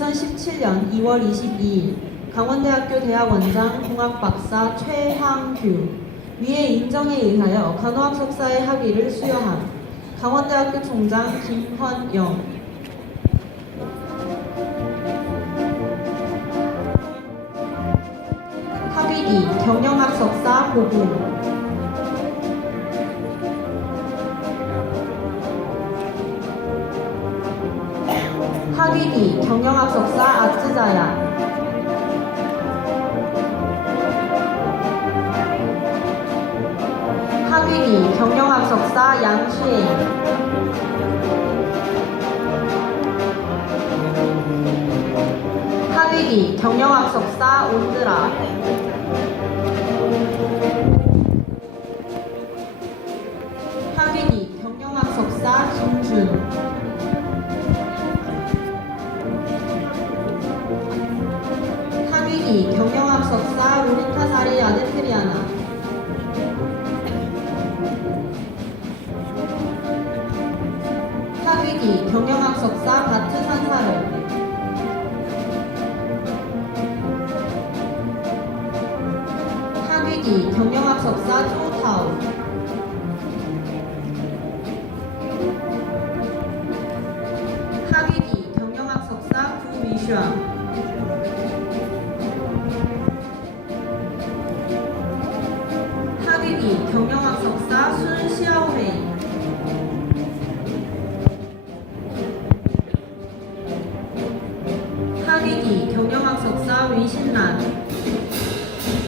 2017년 2월 22일 강원대학교 대학원장 공학박사 최항규 위의 인정에 의하여 간호학 석사의 학위를 수여한 강원대학교 총장 김헌영 학위 2 경영학 석사 보부 학위 2 경영학 석사 아쯔자야 학위 2 경영학 석사 양시엔 학위 2 경영학 석사 온드라 학위 2 경영학 석사 김준 학위 2 경영학 석사 로리타사리 아데트리아나 학위 2 경영학 석사 바트 산사르 학위 2 경영학 석사 조타오 학위 2 경영학 석사 구위슈아